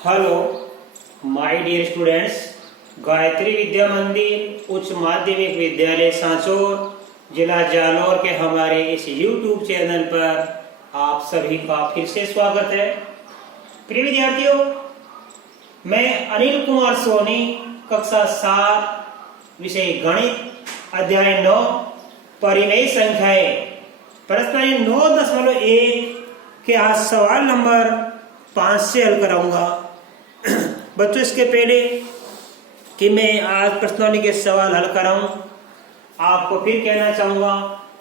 Hello my dear students, Gayatri Vidya Mandir उच्च माध्यमिक विद्यालय सांचौर जिला जालौर के हमारे इस YouTube चैनल पर आप सभी का फिर से स्वागत है। प्रिय विद्यार्थियों, मैं अनिल कुमार सोनी, कक्षा 7, विषय गणित, अध्याय 9, परिमेय संख्याएं, प्रश्न 9.1 के आज सवाल नंबर 5 से हल कराऊंगा। बच्चों, इसके पहले कि मैं आज प्रश्नावली के सवाल हल कराऊं, आपको फिर कहना चाहूंगा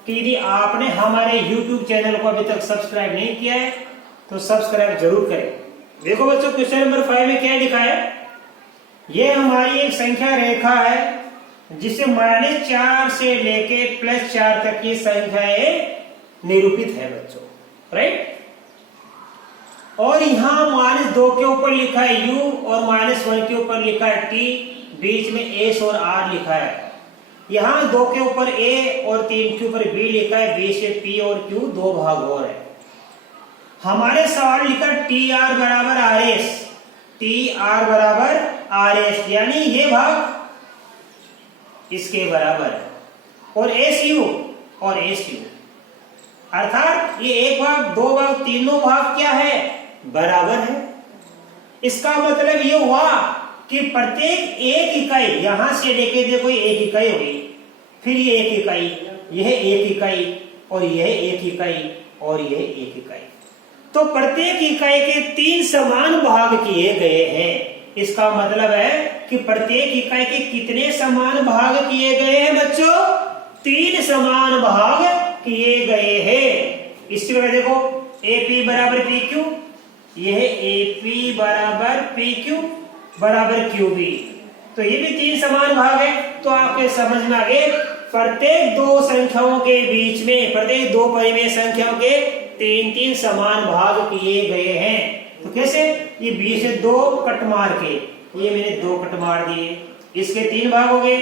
कि यदि आपने हमारे YouTube चैनल को अभी तक सब्सक्राइब नहीं किया है तो सब्सक्राइब जरूर करें। देखो बच्चों, क्वेश्चन नंबर 5 में क्या लिखा है। यह हमारी एक संख्या रेखा है जिसे -4 से लेके +4 तक की संख्याएं निरूपित है बच्चों, राइट। और यहाँ -2 के ऊपर लिखा है u और -1 के ऊपर लिखा है t, बीच में s और r लिखा है। यहाँ 2 के ऊपर a और 3 के ऊपर b लिखा है, बीच में p और q दो भाग और है। हमारे सवाल लिखा tr बराबर rs, tr बराबर rs, यानी ये भाग इसके बराबर है, और su और su, अर्थात ये एक भाग, दो भाग, तीनों भाग क्या है, बराबर है। इसका मतलब ये हुआ कि प्रत्येक एक इकाई, यहां से लेके देखो एक इकाई होगी, फिर ये एक इकाई, यह एक इकाई, और यह एक इकाई, और यह एक इकाई, तो प्रत्येक इकाई के 3 समान भाग किए गए हैं। इसका मतलब है कि प्रत्येक इकाई के कितने समान भाग किए गए हैं बच्चों, 3 समान भाग किए गए हैं। इसी प्रकार देखो AP बराबर PQ, यह AP बराबर PQ बराबर QB, तो ये भी 3 समान भाग है। तो आपके समझ में आ गए, प्रत्येक दो संख्याओं के बीच में, प्रत्येक दो परिमेय संख्याओं के 3-3 समान भाग किए गए हैं। तो कैसे, ये बीच से 2 कट मार के, ये मैंने 2 कट मार दिए, इसके 3 भाग हो गए।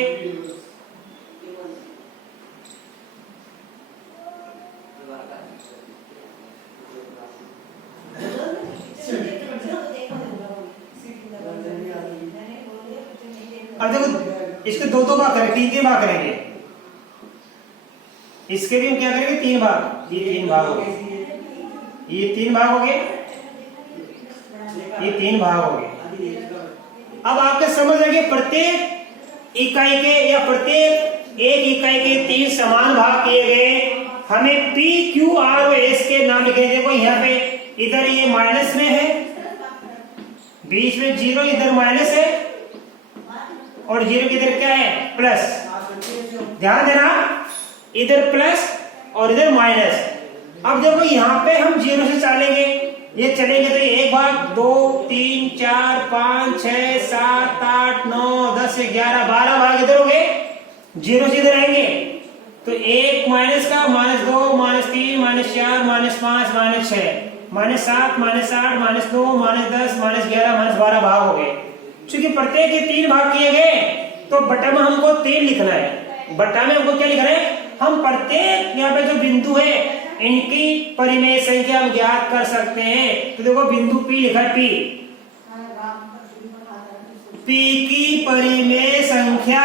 अब देखो, इसके 2 भाग करेंगे, 3 भाग करेंगे, इसके भी हम क्या करेंगे, 3 भाग, ये 3 भाग हो गए, ये 3 भाग हो गए, ये 3 भाग हो गए। अब आपके समझ आ गए, प्रत्येक इकाई के या प्रत्येक एक इकाई के 3 समान भाग किए गए। हमें P, Q, R और S के नाम लिखे। देखो यहाँ पे इधर ये माइनस में है, बीच में 0, इधर माइनस है, और 0 इधर क्या है, प्लस। ध्यान देना, इधर प्लस और इधर माइनस। अब देखो यहाँ पे हम 0 से चलेंगे, ये चलेंगे तो ये 1 भाग, 2, 3, 4, 5, 6, 7, 8, 9, 10, 11, 12 भाग इधर हो गए, 0 से इधर आएंगे तो 1 माइनस का, -2, -3, -4, -5, -6, -7, -8, -9, -10, -11, -12 भाग हो गए। क्योंकि प्रत्येक के 3 भाग किए गए तो बटा में हमको 3 लिखना है। बटा में हमको क्या लिखना है, हम प्रत्येक यहाँ पे जो बिंदु है इनकी परिमेय संख्या हम ज्ञात कर सकते हैं। तो देखो बिंदु P लिखा है, P की परिमेय संख्या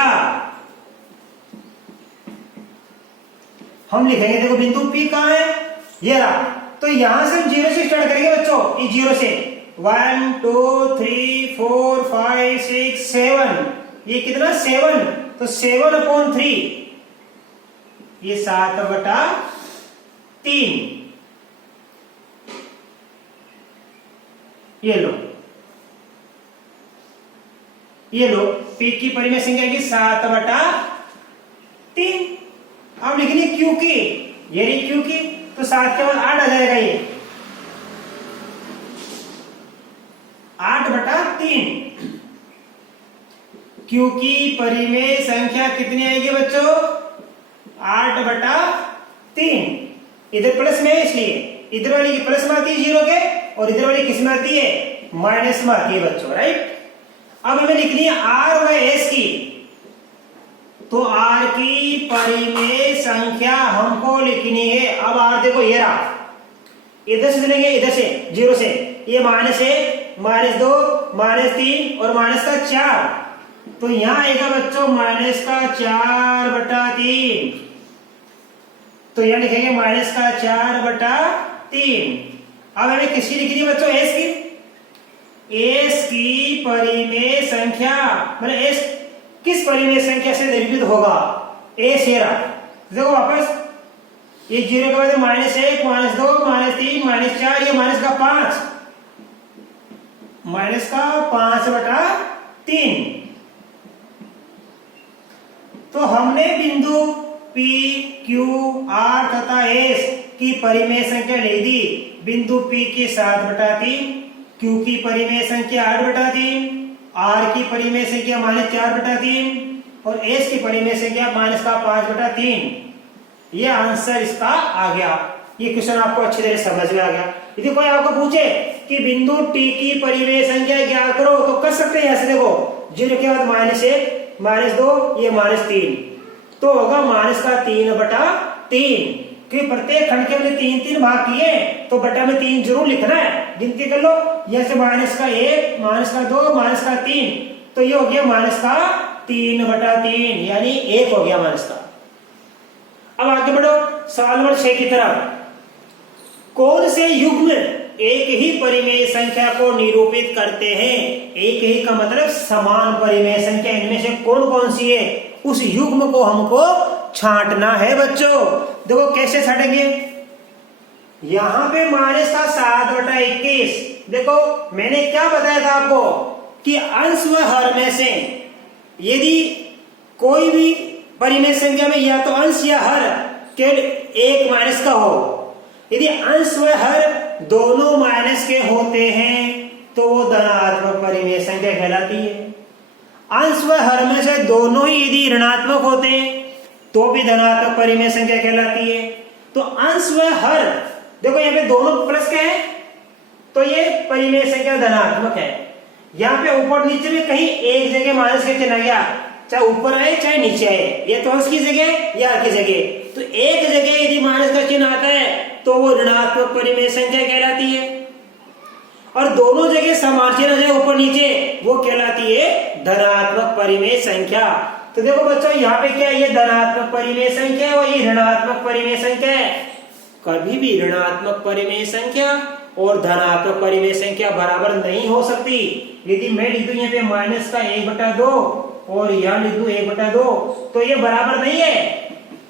हम लिखेंगे। देखो बिंदु P कहाँ है, ये रहा। तो यहां से हम 0 से स्टार्ट करेंगे बच्चों, ये 0 से 1 2 3 4 5 6 7, ये कितना 7, तो 7/3, ये 7/3, ये लो P की परिमेय संख्या की 7/3। अब लिखनी Q की, ये रही Q की, तो 7 के बाद 8 आ जाएगा, ये 8/3। Q की परिमेय संख्या कितनी आएगी बच्चों, 8/3। इधर प्लस में है, इसलिए इधर वाली की प्लस में आती है 0 के, और इधर वाली किस में आती है, माइनस में आती है बच्चों, राइट। अब हमें लिखनी है R और S की, तो R की परिमेय संख्या हमको लिखनी है। अब R देखो ये रहा, इधर से चलेंगे, इधर से 0 से, ये माइनस है, -2, -3 और -4। तो यहाँ आएगा बच्चों -4/3। तो यहाँ लिखेंगे -4/3। अब हमें किसकी लिखनी है बच्चों? एस की परिमेय संख्या, मतलब एस किस परिमेय संख्या से निरूपित होगा? एस ये रहा। देखो वापस ये 0 के बाद -1, -2, -3, -4, ये -5 -5/3। तो हमने बिंदु P, Q, R तथा S की परिमेय संख्या ले दी। बिंदु P की 7/3, Q की परिमेय संख्या 8/3, R की परिमेय संख्या -4/3 और S की परिमेय संख्या -5/3। ये आंसर इसका आ गया। ये क्वेश्चन आपको अच्छी तरह समझ में आ गया। यदि कोई आपको पूछे कि बिंदु T की परिमेय संख्या ज्ञात करो तो कर सकते हैं। ऐसे देखो 0 के बाद -1, -2, ये -3, तो होगा -3/3। क्योंकि प्रत्येक खंड के हमने 3 भाग किए तो बटा में 3 जरूर लिखना है। गिनती कर लो, जैसे -1, -2, -3, तो ये हो गया -3/3, यानी 1 हो गया -का। अब आगे बढ़ो सवाल नंबर 6 की तरफ। कौन से युग्म एक ही परिमेय संख्या को निरूपित करते हैं? एक ही का मतलब समान परिमेय संख्या। इनमें से कौन कौन सी है? उस युग्म को हमको छांटना है बच्चों। देखो कैसे छाटेंगे? यहां पे -7/21। देखो मैंने क्या बताया था आपको कि अंश व हर में से यदि कोई भी परिमेय संख्या में या तो अंश या हर केवल एक माइनस का हो, यदि अंश व हर दोनों माइनस के होते हैं तो वो धनात्मक परिमेय संख्या कहलाती है। अंश व हर में से दोनों ही यदि ऋणात्मक होते हैं तो भी धनात्मक परिमेय संख्या कहलाती है। तो अंश व हर, देखो यहाँ पे दोनों प्लस के हैं तो ये परिमेय संख्या धनात्मक है। यहाँ पे ऊपर नीचे में कहीं एक जगह माइनस का चिन्ह गया, चाहे ऊपर आए चाहे नीचे आए, ये तो अंश की जगह या हर की जगह। तो एक जगह यदि माइनस का चिन्ह आता है तो वो ऋणात्मक परिमेय संख्या कहलाती है, और दोनों जगह समान चिन्ह है ऊपर नीचे, वो कहलाती है धनात्मक परिमेय संख्या। तो देखो बच्चों यहाँ पे क्या है? ये धनात्मक परिमेय संख्या है और ये ऋणात्मक परिमेय संख्या है। कभी भी ऋणात्मक परिमेय संख्या और धनात्मक परिमेय संख्या बराबर नहीं हो सकती। यदि मैं लिख दूं यहाँ पे -1/2 और यहाँ लिख दूं 1/2 तो ये बराबर नहीं है।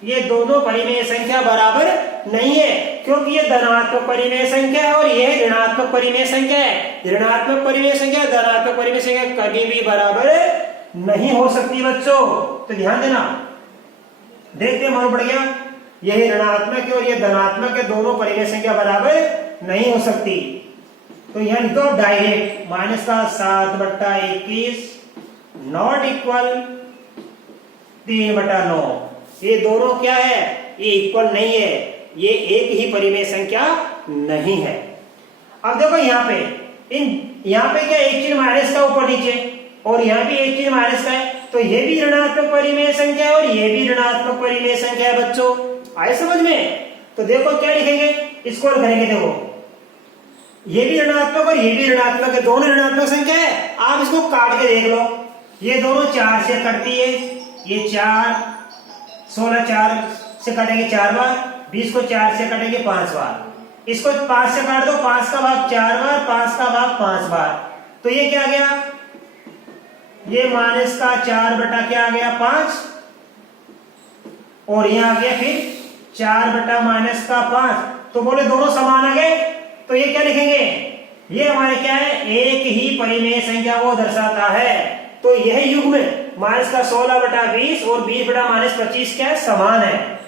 ये दोनों परिमेय संख्या बराबर नहीं है, क्योंकि ये धनात्मक परिमेय संख्या है और ये ऋणात्मक परिमेय संख्या है। ऋणात्मक परिमेय संख्या धनात्मक परिमेय संख्या कभी भी बराबर नहीं हो सकती बच्चों। तो ध्यान देना, देखते मालूम पड़ गया, यही ऋणात्मक है और ये धनात्मक है, दोनों परिमेय संख्या बराबर नहीं हो सकती। तो यहाँ लिखो डायरेक्ट -7/21 नॉट इक्वल 3/9। ये दोनों क्या है? ये इक्वल नहीं है, ये एक ही परिमेय संख्या नहीं है। अब देखो यहाँ पे यहाँ पे क्या एक चिन्ह माइनस का ऊपर नीचे और यहाँ भी एक चिन्ह माइनस का है, तो ये भी ऋणात्मक परिमेय संख्या है और ये भी ऋणात्मक परिमेय संख्या है बच्चों। आए समझ में? तो देखो क्या लिखेंगे, इसको करेंगे। देखो ये भी ऋणात्मक और ये भी ऋणात्मक है, दोनों ऋणात्मक संख्या है। आप इसको काट के देख लो, ये दोनों 4 से कटती है, ये 4, 16 4 से कटेंगे 4 बार, 20 को 4 से कटेंगे 5 बार, इसको 5 से काट दो, 5 का भाग 4 बार, 5 का भाग 5 बार, तो ये क्या गया? ये -4 बटा क्या आ गया 5, और यहाँ आ गया फिर 4 बटा -5। तो बोले दोनों समान आ गए, तो ये क्या लिखेंगे? ये हमारे क्या है? एक ही परिमेय संख्या को दर्शाता है। तो यह युग्म -16/20 और 20/-25 क्या है? समान है।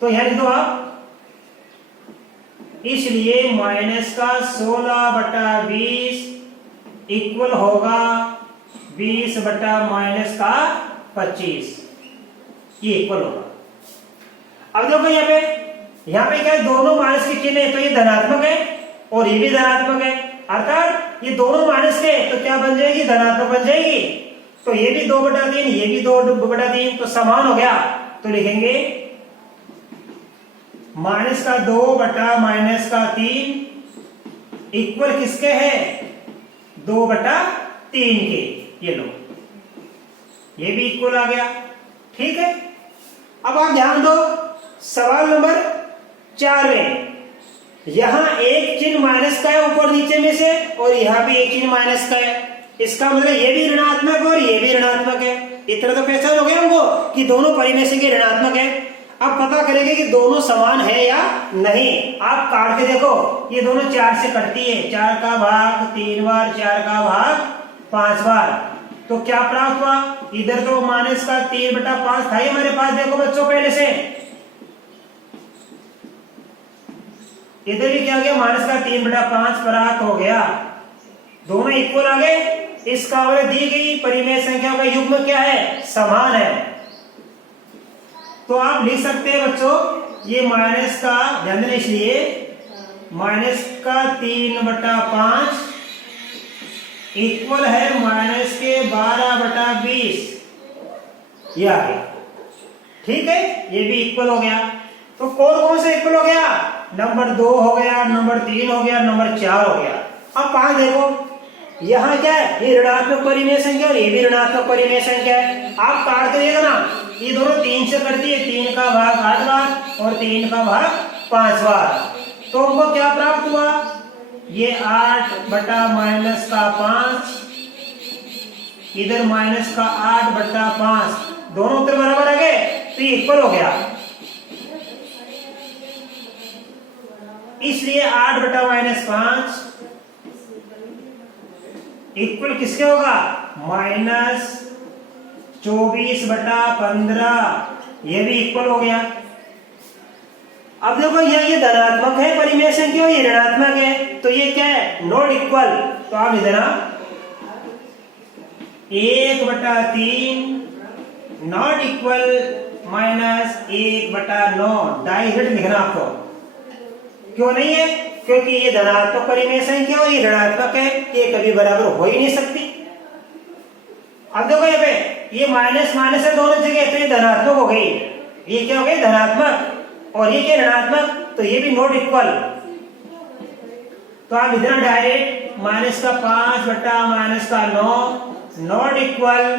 तो यह लिख दो आप, इसलिए -16/20 इक्वल होगा 20/-25, ये इक्वल होगा। अब देखो यहाँ पे क्या है? दोनों माइनस के चिन्ह है, तो ये धनात्मक है और ये भी धनात्मक है, अर्थात ये दोनों माइनस के, तो क्या बन जाएगी? धनात्मक बन जाएगी। तो ये भी 2/3, ये भी 2/3, तो समान हो गया। तो लिखेंगे -2/-3 इक्वल किसके है? 2/3 के, ये लो, ये भी इक्वल आ गया। ठीक है, अब आप ध्यान दो सवाल नंबर 4 में, यहां एक चिन्ह माइनस का है ऊपर नीचे में से, और यहां भी एक चिन्ह माइनस का है। इसका मतलब ये भी ऋणात्मक और ये भी ऋणात्मक है। इतना तो पहचान हो गया हमको कि दोनों परिमेय संख्या ऋणात्मक है। अब पता करेंगे कि दोनों समान है या नहीं। आप काट के देखो, ये दोनों 4 से कटती है, 4 का भाग 3 बार, 4 का भाग 5 बार, तो क्या प्राप्त हुआ? इधर तो माइनस का 3/5 था ही हमारे पास, देखो बच्चों पहले से, इधर भी क्या गया, माइनस का 3/5 प्राप्त हो गया। दोनों इक्वल आ गए। इसका मतलब दी गई परिमेय संख्या का युग्म क्या है? समान है। तो आप लिख सकते हैं बच्चों, ये माइनस का, ध्यान देना इसलिए, माइनस का 3/5 इक्वल है माइनस के 12/20, ये आ गया। ठीक है, ये भी इक्वल हो गया। तो कौन कौन से इक्वल हो गया? नंबर 2 हो गया, नंबर 3 हो गया, नंबर 4 हो गया। अब 5 देखो, यहाँ क्या है, ये ऋणात्मक परिमेय संख्या और ये भी ऋणात्मक परिमेय संख्या है। आप काट देगा ना, ये दोनों 3 से करती है, 3 का भाग 8 बार और 3 का भाग 5 बार, तो हमको क्या प्राप्त हुआ? ये 8 बटा माइनस का 5, इधर माइनस का 8/5, दोनों उत्तर बराबर आ गए, तो ये इक्वल हो गया। इसलिए 8/-5 इक्वल किसके होगा? -24/15, ये भी इक्वल हो गया। अब देखो ये धनात्मक है परिमेय संख्या, ये ऋणात्मक है, तो ये क्या है? Not equal. तो आप इधर 1/3 नॉट इक्वल -1/9, डायरेक्ट लिखना आपको। क्यों नहीं है? क्योंकि ये धनात्मक परिमेय संख्या और ये ऋणात्मक है, ये कभी बराबर हो ही नहीं सकती। अब देखो यहाँ पे, ये माइनस माइनस है दोनों जगह, तो ये धनात्मक हो गई, ये क्या हो गई? धनात्मक, और ये क्या? ऋणात्मक, तो ये भी नॉट इक्वल। तो आप इधर डायरेक्ट माइनस का 5/-9 नॉट इक्वल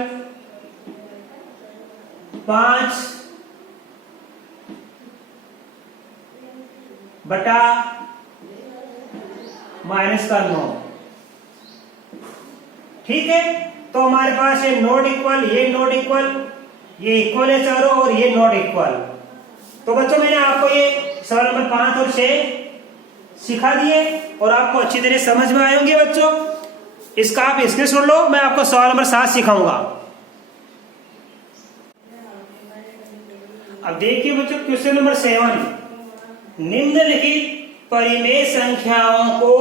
5 बटा माइनस का 9। ठीक है, तो हमारे पास ये नॉट इक्वल, ये नॉट इक्वल, ये इक्वल है चारों, और ये नॉट इक्वल। तो बच्चों मैंने आपको ये सवाल नंबर 5 और 6 सिखा दिए, और आपको अच्छी तरह समझ में आए होंगे बच्चों। इसका आप स्क्रीनशॉट लो, मैं आपको सवाल नंबर 7 सिखाऊंगा। अब देखिए बच्चों, क्वेश्चन नंबर 7, निम्नलिखित परिमेय संख्याओं को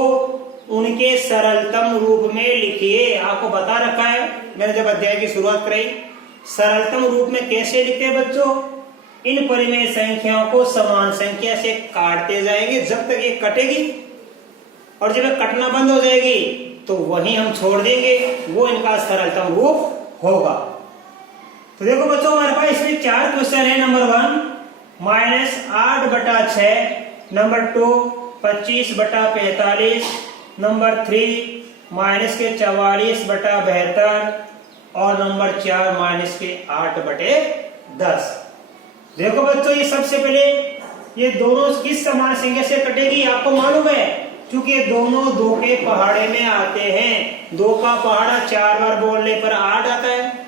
उनके सरलतम रूप में लिखिए। आपको बता रखा है, मैंने जब अध्याय की शुरुआत कराई, सरलतम रूप में कैसे लिखते हैं बच्चों? इन परिमेय संख्याओं को समान संख्या से काटते जाएंगे जब तक ये कटेगी, और जब ये कटना बंद हो जाएगी तो वहीं हम छोड़ देंगे, वो इनका सरलतम रूप होगा। तो देखो बच्चों, हमारे पास इसमें 4 क्वेश्चन है। नंबर 1 -8/6, नंबर 2 25/45, नंबर 3 -44/72, और नंबर 4 -8/10। देखो बच्चों, ये सबसे पहले ये दोनों किस समान संख्या से कटेगी आपको मालूम है, क्योंकि ये दोनों 2 के पहाड़े में आते हैं। 2 का पहाड़ा 4 बार बोलने पर 8 आता है,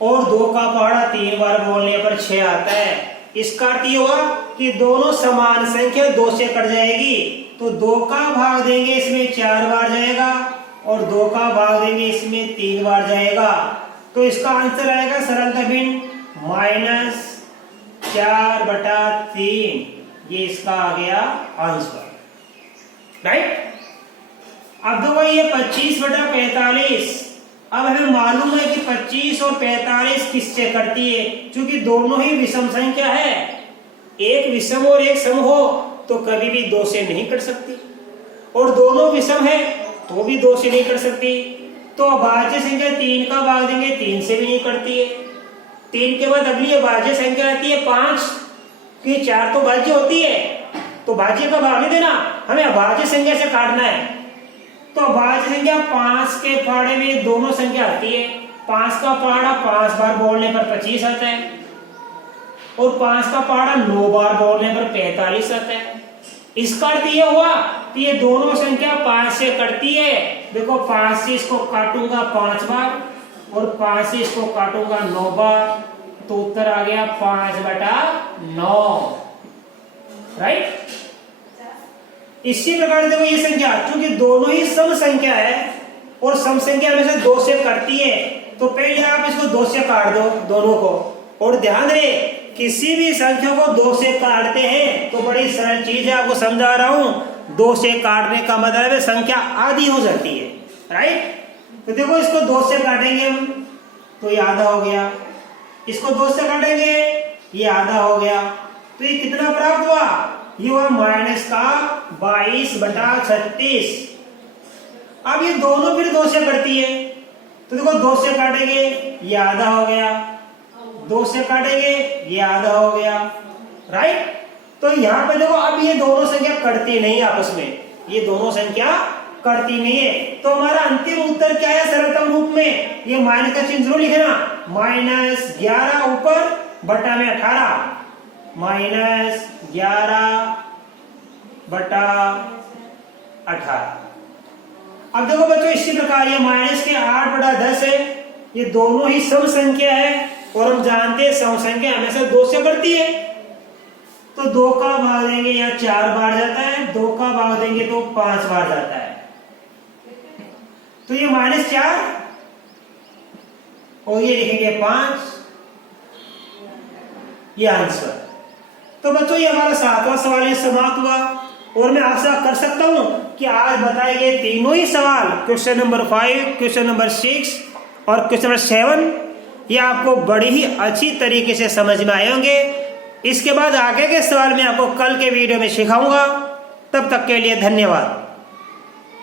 और 2 का पहाड़ा 3 बार बोलने पर 6 आता है। इसका अर्थ ये हुआ कि दोनों समान संख्या 2 से कट जाएगी, तो 2 का भाग देंगे इसमें 4 बार जाएगा, और 2 का भाग देंगे इसमें 3 बार जाएगा। तो इसका आंसर आएगा सरलता भिन्न -4/3, ये इसका आ गया आंसर, राइट। अब देखो ये 25/45, अब हमें मालूम है कि 25 और 45 किससे कटती है, क्योंकि दोनों ही विषम संख्या है। एक विषम और एक सम हो तो कभी भी 2 से नहीं कट सकती, और दोनों विषम है तो भी 2 से नहीं कट सकती। तो अभाज्य संख्या 3 का भाग देंगे, 3 से भी नहीं कटती है। 3 के बाद अगली अभाज्य संख्या आती है 5, कि 4 तो भाज्य होती है, तो भाज्य का भाग नहीं देना, हमें अभाज्य संख्या से काटना है। तो भाज्य संख्या 5 के पहाड़े में ये दोनों संख्या आती है। 5 का पहाड़ा 5 बार बोलने पर 25 आता है और 5 का पहाड़ा 9 बार बोलने पर 45 आता है। इसका अर्थ ये हुआ कि ये दोनों संख्या 5 से कटती है। देखो 5 से इसको काटूंगा 5 बार और 5 से इसको काटूंगा 9 बार, तो उत्तर आ गया 5/9, राइट। इसी प्रकार देखो ये संख्या, क्योंकि दोनों ही सम संख्या है और सम संख्या में से 2 से कटती है, तो पहले आप इसको 2 से काट दो दोनों को। और ध्यान रहे, किसी भी संख्या को 2 से काटते हैं तो बड़ी सरल चीज है, आपको समझा रहा हूं। 2 से काटने का मतलब है संख्या आधी हो जाती है, राइट। तो देखो इसको 2 से काटेंगे हम तो ये आधा हो गया, इसको 2 से काटेंगे ये आधा हो गया, तो ये कितना प्राप्त हुआ? ये हुआ माइनस का 22/36। अब ये दोनों फिर 2 से कटती है, तो देखो 2 से काटेंगे ये आधा हो गया, 2 से काटेंगे ये आधा हो गया, राइट। तो यहाँ पे देखो अब ये दोनों संख्या कटती नहीं आपस में, ये दोनों संख्या कटती नहीं है। तो हमारा अंतिम उत्तर क्या है सरलतम रूप में? ये माइनस का चिन्ह जरूर लिखना, -11 ऊपर बटा में 18, -11/18। अब देखो बच्चों इसी प्रकार ये माइनस के 8/10 है, ये दोनों ही सम संख्या है और हम जानते हैं सम संख्या हमेशा 2 से कटती है। तो 2 का भाग देंगे या 4 बार जाता है, 2 का भाग देंगे तो 5 बार जाता है, तो ये -4 और ये लिखेंगे 5, ये आंसर। तो बच्चों ये हमारा 7वां सवाल समाप्त हुआ और मैं आशा कर सकता हूं कि आज बताए गए तीनों ही सवाल, क्वेश्चन नंबर 5, क्वेश्चन नंबर 6 और क्वेश्चन नंबर 7, ये आपको बड़ी ही अच्छी तरीके से समझ में आए होंगे। इसके बाद आगे के सवाल मैं आपको कल के वीडियो में सिखाऊंगा। तब तक के लिए धन्यवाद।